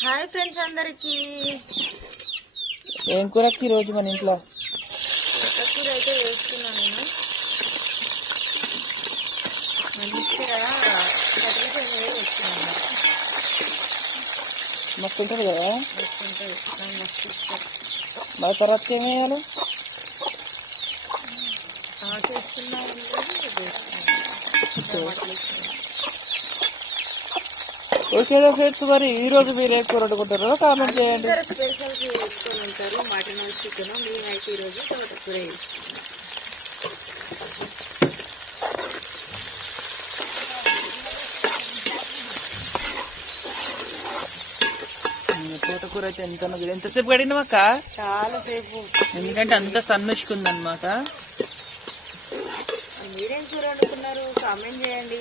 Hi friends అందరికి. ఏం కూరకి ఈరోజు మన ఇంట్లో కూర అయితే వేస్తున్నాను నేను. మంచిగా కటింగ్ వేస్తున్నాను. మస్తు ఉంటుంది కదా. మస్తు ఉంటుంది, నాకు మస్తు ఇష్టం. మరి తర్వాత ఏం వేయాలి? చేస్తున్నాను. ఓకేనా ఫ్రెండ్స్, మరి ఈ రోజు మీరు ఏ కూర వండుకుంటారో కామెంట్ చేయండి. స్పెషల్ వేసుకొని ఉంటారు మటన్ చికెన్. మేమైతే ఈరోజు తోటకూర వేస్తాం. తోటకూర అయితే ఎంతసేపు కడిగినాం అక్క? చాలా సేపు. ఎందుకంటే అంత సన్నుష్కుంది అనమాట. మీరేం కూర వండుకున్నారు కామెంట్ చేయండి.